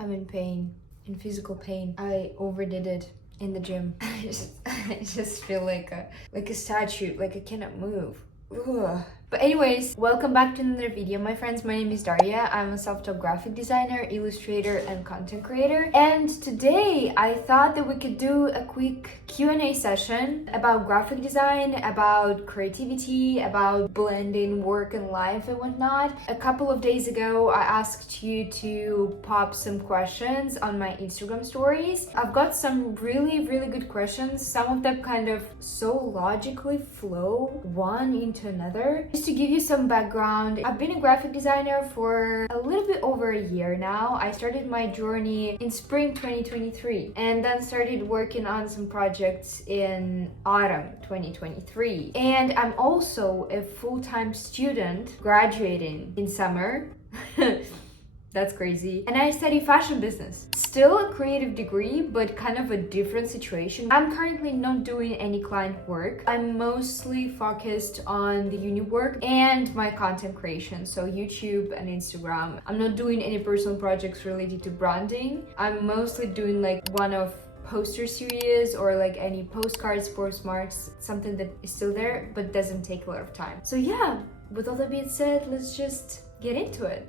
I'm in pain, in physical pain. I overdid it in the gym. I just feel like a statue, like I cannot move. Ugh. But anyways, welcome back to another video, my friends. My name is Daria. I'm a self-taught graphic designer, illustrator, and content creator. And today I thought that we could do a quick Q&A session about graphic design, about creativity, about blending work and life and whatnot. A couple of days ago, I asked you to pop some questions on my Instagram stories. I've got some really good questions. Some of them kind of so logically flow one into another. Just to give you some background, I've been a graphic designer for a little bit over a year now. I started my journey in spring 2023 and then started working on some projects in autumn 2023. And I'm also a full-time student graduating in summer. That's crazy. And I study fashion business. Still a creative degree, but kind of a different situation. I'm currently not doing any client work. I'm mostly focused on the uni work and my content creation, so YouTube and Instagram. I'm not doing any personal projects related to branding. I'm mostly doing like one-off poster series or like any postcards, postmarks, something that is still there but doesn't take a lot of time. So yeah, with all that being said, let's just get into it.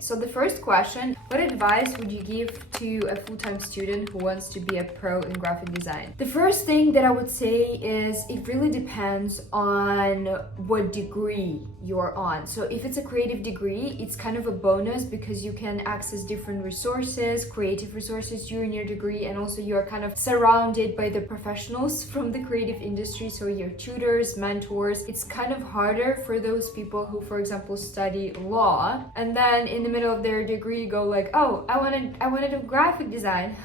So the first question, what advice would you give to a full-time student who wants to be a pro in graphic design? The first thing that I would say is it really depends on what degree you're on. So if it's a creative degree, it's kind of a bonus because you can access different resources, creative resources during your degree, and also you're kind of surrounded by the professionals from the creative industry, so your tutors, mentors. It's kind of harder for those people who, for example, study law and then in the middle of their degree go like, oh, I want to do graphic design.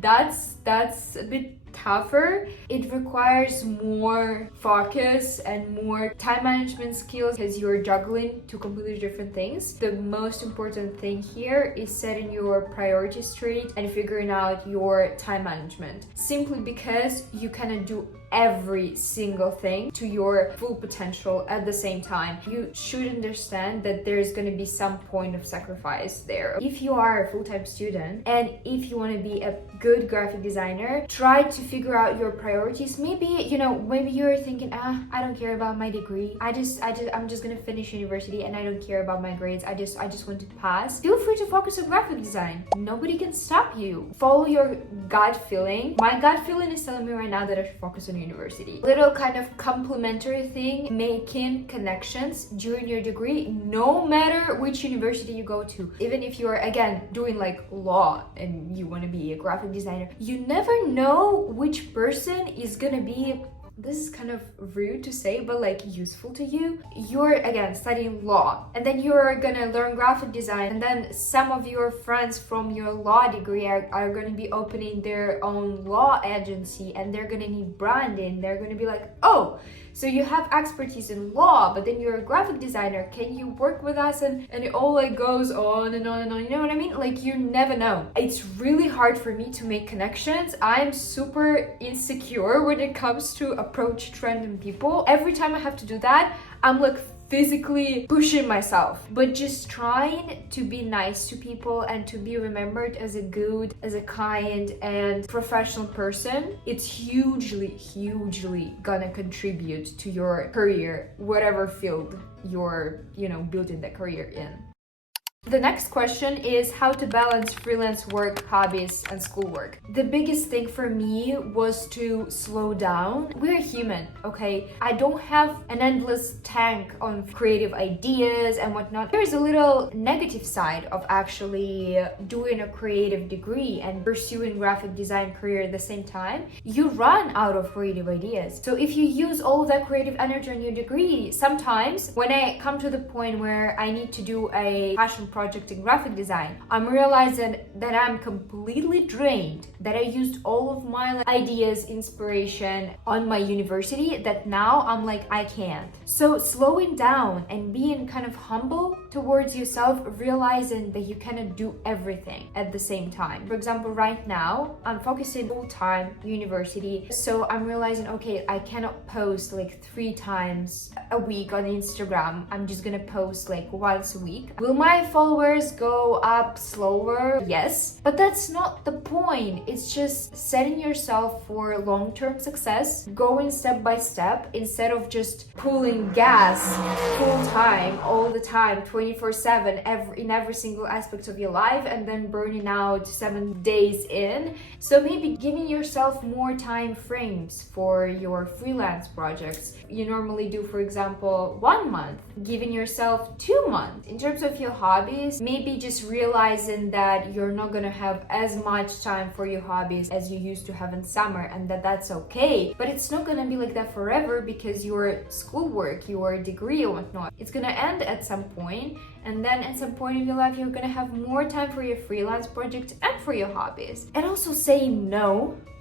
that's a bit tougher. It requires more focus and more time management skills because you're juggling two completely different things. The most important thing here is setting your priorities straight and figuring out your time management, simply because you cannot do every single thing to your full potential at the same time. You should understand that there's going to be some point of sacrifice there. If you are a full-time student and if you want to be a good graphic designer, try to figure out your priorities. Maybe you're thinking, I don't care about my degree. I'm just gonna finish university and I don't care about my grades. I just want to pass. Feel free to focus on graphic design. Nobody can stop you. Follow your gut feeling. My gut feeling is telling me right now that I should focus on university. Little kind of complementary thing, making connections during your degree, no matter which university you go to. Even if you're, again, doing like law and you want to be a graphic designer, you never know which person is gonna be, this is kind of rude to say, but like useful to you. You're again studying law and then you're gonna learn graphic design, and then some of your friends from your law degree are gonna be opening their own law agency and they're gonna need branding. They're gonna be like, oh, so you have expertise in law, but then you're a graphic designer. Can you work with us? And it all like goes on and on and on. You know what I mean? Like you never know. It's really hard for me to make connections. I'm super insecure when it comes to approach random people. Every time I have to do that, I'm like physically pushing myself, but just trying to be nice to people and to be remembered as a good, as a kind and professional person. It's hugely gonna contribute to your career, whatever field you're building that career in. The next question is how to balance freelance work, hobbies, and schoolwork. The biggest thing for me was to slow down. We're human, okay? I don't have an endless tank on creative ideas and whatnot. There's a little negative side of actually doing a creative degree and pursuing graphic design career at the same time. You run out of creative ideas. So if you use all of that creative energy on your degree, sometimes when I come to the point where I need to do a passion project in graphic design, I'm realizing that I'm completely drained, that I used all of my ideas, inspiration on my university, that now I'm like, I can't. So slowing down and being kind of humble towards yourself, realizing that you cannot do everything at the same time. For example, right now I'm focusing full-time university, so I'm realizing, okay, I cannot post like 3 times a week on Instagram. I'm just gonna post like once a week. Will my followers go up slower? Yes, but that's not the point. It's just setting yourself for long-term success, going step by step instead of just pulling gas full time all the time 24/7 in every single aspect of your life and then burning out 7 days in. So maybe giving yourself more time frames for your freelance projects. You normally do, for example, 1 month, giving yourself 2 months. In terms of your hobbies, maybe just realizing that you're not gonna have as much time for your hobbies as you used to have in summer, and that's okay. But it's not gonna be like that forever, because your schoolwork, your degree or whatnot, it's gonna end at some point, and then at some point in your life you're gonna have more time for your freelance project and for your hobbies. And also saying no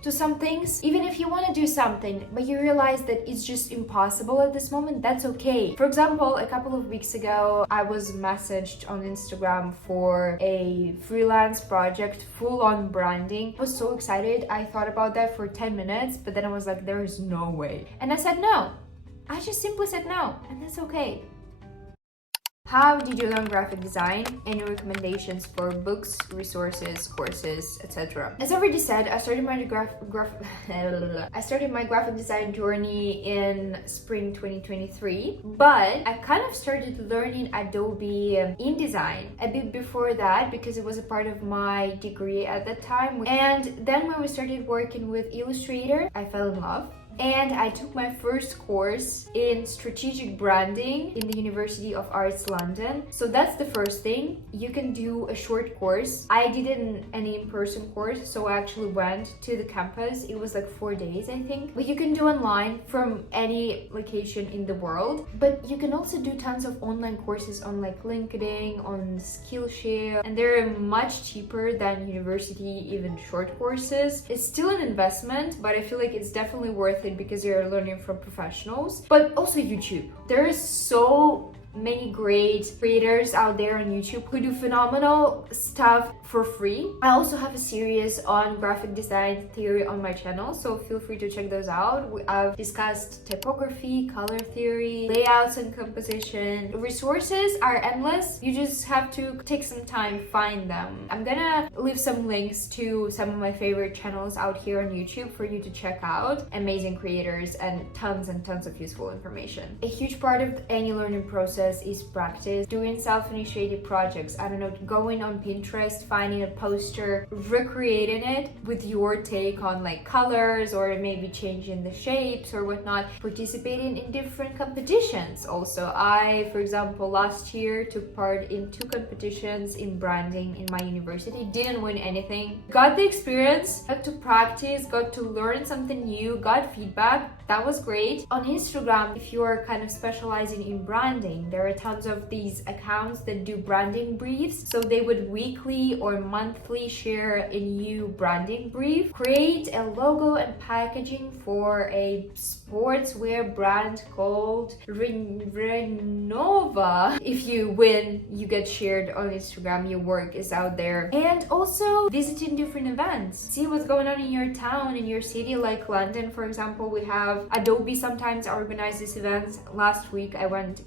to some things. Even if you want to do something but you realize that it's just impossible at this moment, that's okay. For example, a couple of weeks ago I was messaged on Instagram for a freelance project, full-on branding. I was so excited. I thought about that for 10 minutes, but then I was like, there is no way, and I said no. I just simply said no, and that's okay. How did you learn graphic design? Any recommendations for books, resources, courses, etc.? As I already said, I started my graphic design journey in spring 2023, but I kind of started learning Adobe InDesign a bit before that because it was a part of my degree at that time. And then when we started working with Illustrator, I fell in love. And I took my first course in strategic branding in the University of Arts London. So that's the first thing. You can do a short course. I didn't an in-person course, so I actually went to the campus. It was like 4 days, I think. But you can do online from any location in the world. But you can also do tons of online courses on like LinkedIn, on Skillshare, and they're much cheaper than university, even short courses. It's still an investment, but I feel like it's definitely worth it because you're learning from professionals. But also YouTube. There is so many great creators out there on YouTube who do phenomenal stuff for free. I also have a series on graphic design theory on my channel, so feel free to check those out. I've discussed typography, color theory, layouts and composition. Resources are endless. You just have to take some time, find them. I'm gonna leave some links to some of my favorite channels out here on YouTube for you to check out. Amazing creators and tons of useful information. A huge part of any learning process is practice, doing self-initiated projects. I don't know, going on Pinterest, finding a poster, recreating it with your take on like colors or maybe changing the shapes or whatnot, participating in different competitions. Also, I, for example, last year took part in 2 competitions in branding in my university. Didn't win anything. Got the experience, got to practice, got to learn something new, got feedback. That was great. On Instagram, if you're kind of specializing in branding, there are tons of these accounts that do branding briefs. So they would weekly or monthly share a new branding brief. Create a logo and packaging for a sportswear brand called Renova. If you win, you get shared on Instagram, your work is out there. And also visiting different events. See what's going on in your town, in your city, like London, for example. We have Adobe sometimes organizes events. Last week I went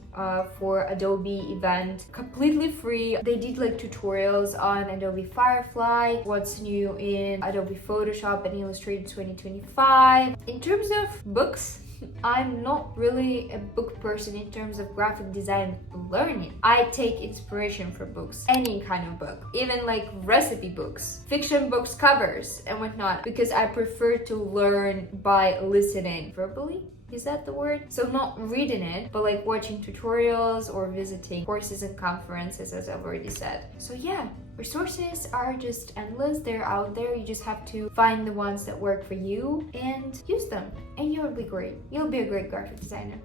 for Adobe event, completely free. They did like tutorials on Adobe Firefly, what's new in Adobe Photoshop and Illustrator 2025. In terms of books, I'm not really a book person in terms of graphic design learning. I take inspiration from books, any kind of book, even like recipe books, fiction books, covers and whatnot, because I prefer to learn by listening verbally. Is that the word? So not reading it, but like watching tutorials or visiting courses and conferences, as I've already said. So yeah, resources are just endless. They're out there. You just have to find the ones that work for you and use them, and you'll be great. You'll be a great graphic designer.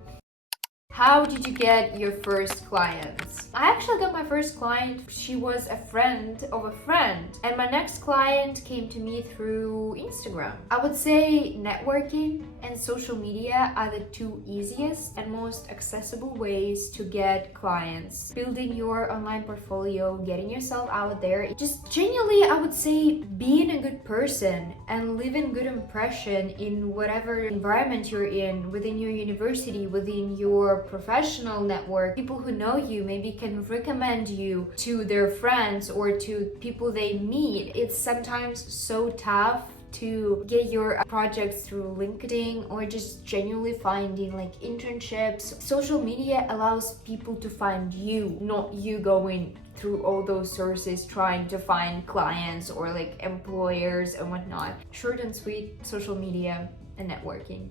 How did you get your first clients? I actually got my first client. She was a friend of a friend. And my next client came to me through Instagram. I would say networking and social media are the two easiest and most accessible ways to get clients. Building your online portfolio, getting yourself out there. Just genuinely, I would say being a good person and leaving good impression in whatever environment you're in, within your university, within your professional network. People who know you maybe can recommend you to their friends or to people they meet. It's sometimes so tough to get your projects through LinkedIn or just genuinely finding like internships. Social media allows people to find you, not you going through all those sources trying to find clients or like employers and whatnot. Short and sweet, social media and networking.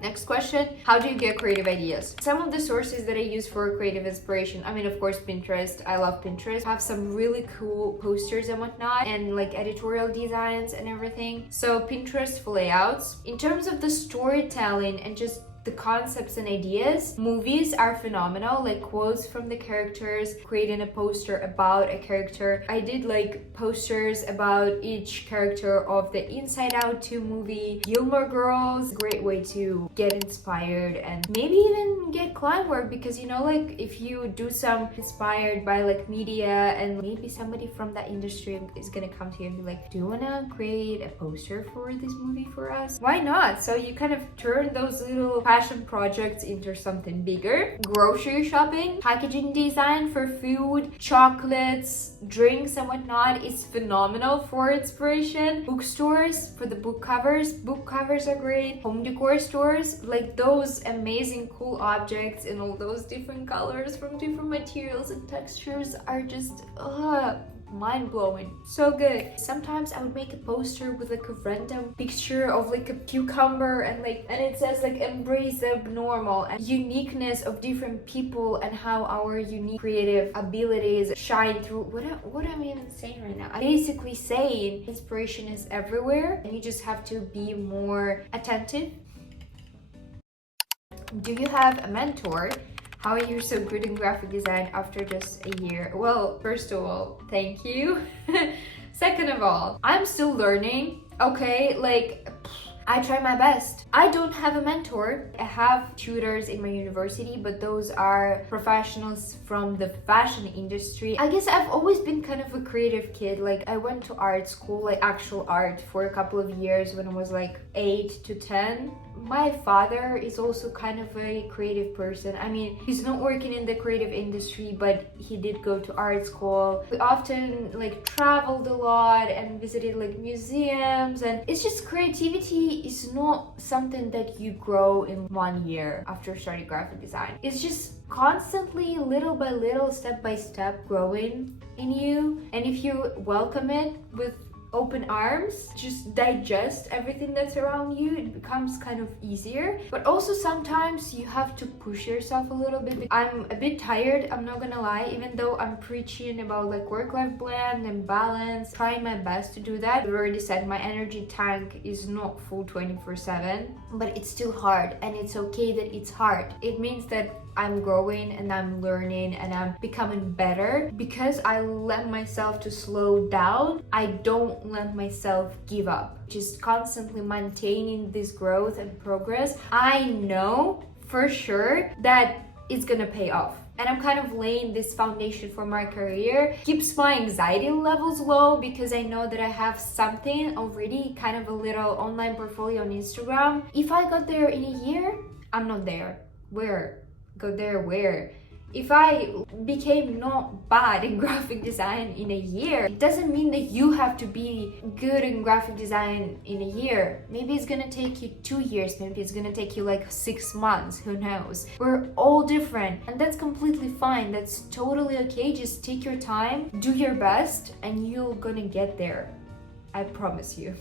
Next question, how do you get creative ideas? Some of the sources that I use for creative inspiration, I mean, of course, Pinterest. I love Pinterest. I have some really cool posters and whatnot and like editorial designs and everything. So Pinterest for layouts. In terms of the storytelling and just the concepts and ideas, movies are phenomenal, like quotes from the characters, creating a poster about a character. I did like posters about each character of the Inside Out 2 movie. Gilmore Girls, great way to get inspired and maybe even get client work, because you know, like if you do some inspired by like media and maybe somebody from that industry is gonna come to you and be like, do you wanna create a poster for this movie for us? Why not? So you kind of turn those little passion projects into something bigger. Grocery shopping, packaging design for food, chocolates, drinks and whatnot is phenomenal for inspiration. Bookstores for the book covers. Book covers are great. Home decor stores, like those amazing cool objects in all those different colors from different materials and textures are just mind-blowing. So good. Sometimes I would make a poster with like a random picture of like a cucumber and it says like embrace the abnormal and uniqueness of different people and how our unique creative abilities shine through. What am I even saying right now? I'm basically saying inspiration is everywhere and you just have to be more attentive. Do you have a mentor? How are you so good in graphic design after just a year? Well, first of all, thank you. Second of all, I'm still learning. Okay, like I try my best. I don't have a mentor. I have tutors in my university, but those are professionals from the fashion industry. I guess I've always been kind of a creative kid. Like I went to art school, like actual art, for a couple of years when I was like 8 to 10. My father is also kind of a creative person. I mean, he's not working in the creative industry, but he did go to art school. We often like traveled a lot and visited like museums, and it's just creativity is not something that you grow in 1 year after starting graphic design. It's just constantly, little by little, step by step growing in you. And if you welcome it with open arms, just digest everything that's around you, it becomes kind of easier. But also sometimes you have to push yourself a little bit. I'm a bit tired, I'm not gonna lie, even though I'm preaching about like work-life blend and balance, trying my best to do that. I've already said my energy tank is not full 24/7, but it's still hard, and it's okay that it's hard. It means that I'm growing and I'm learning and I'm becoming better. Because I let myself to slow down, I don't let myself give up. Just constantly maintaining this growth and progress, I know for sure that it's gonna pay off. And I'm kind of laying this foundation for my career. Keeps my anxiety levels low because I know that I have something already, kind of a little online portfolio on Instagram. If I got there in a year, I'm not there. Where? Go there where? If I became not bad in graphic design in a year, it doesn't mean that you have to be good in graphic design in a year. Maybe it's gonna take you 2 years, maybe it's gonna take you like 6 months, who knows? We're all different, and that's completely fine. That's totally okay. Just take your time, do your best, and you're gonna get there. I promise you.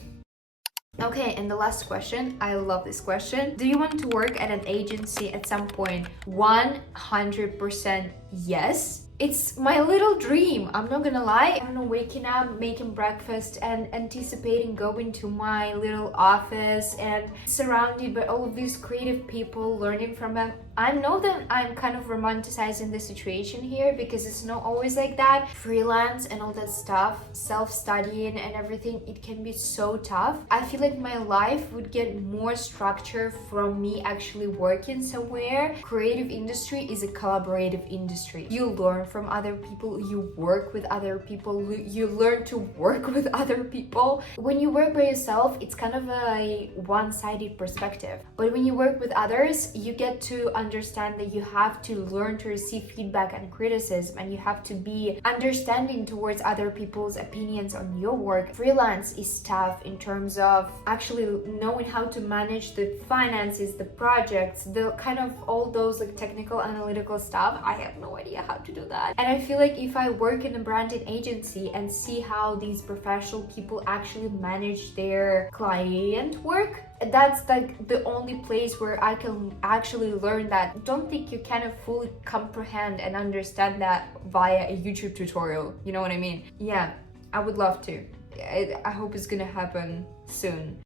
Okay, and the last question, I love this question. Do you want to work at an agency at some point? 100% yes. It's my little dream, I'm not gonna lie. I don't know, waking up, making breakfast and anticipating going to my little office and surrounded by all of these creative people, learning from them. I know that I'm kind of romanticizing the situation here because it's not always like that. Freelance and all that stuff, self-studying and everything, it can be so tough. I feel like my life would get more structure from me actually working somewhere. Creative industry is a collaborative industry. You learn from other people, you work with other people, you learn to work with other people. When you work by yourself, it's kind of a one-sided perspective. But when you work with others, you get to understand that you have to learn to receive feedback and criticism, and you have to be understanding towards other people's opinions on your work. Freelance is tough in terms of actually knowing how to manage the finances, the projects, the kind of all those like technical analytical stuff. I have no idea how to do that. And I feel like if I work in a branding agency and see how these professional people actually manage their client work, that's like the only place where I can actually learn that. Don't think you can fully comprehend and understand that via a YouTube tutorial. You know what I mean? Yeah, I would love to. I hope it's gonna happen soon.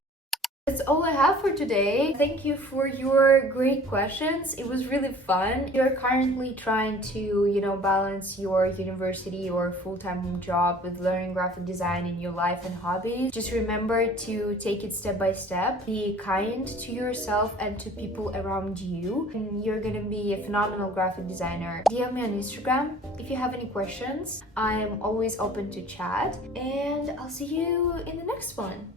That's all I have for today. Thank you for your great questions. It was really fun. You're currently trying to, balance your university or full-time job with learning graphic design in your life and hobbies. Just remember to take it step by step. Be kind to yourself and to people around you. And you're gonna be a phenomenal graphic designer. DM me on Instagram if you have any questions. I am always open to chat. And I'll see you in the next one.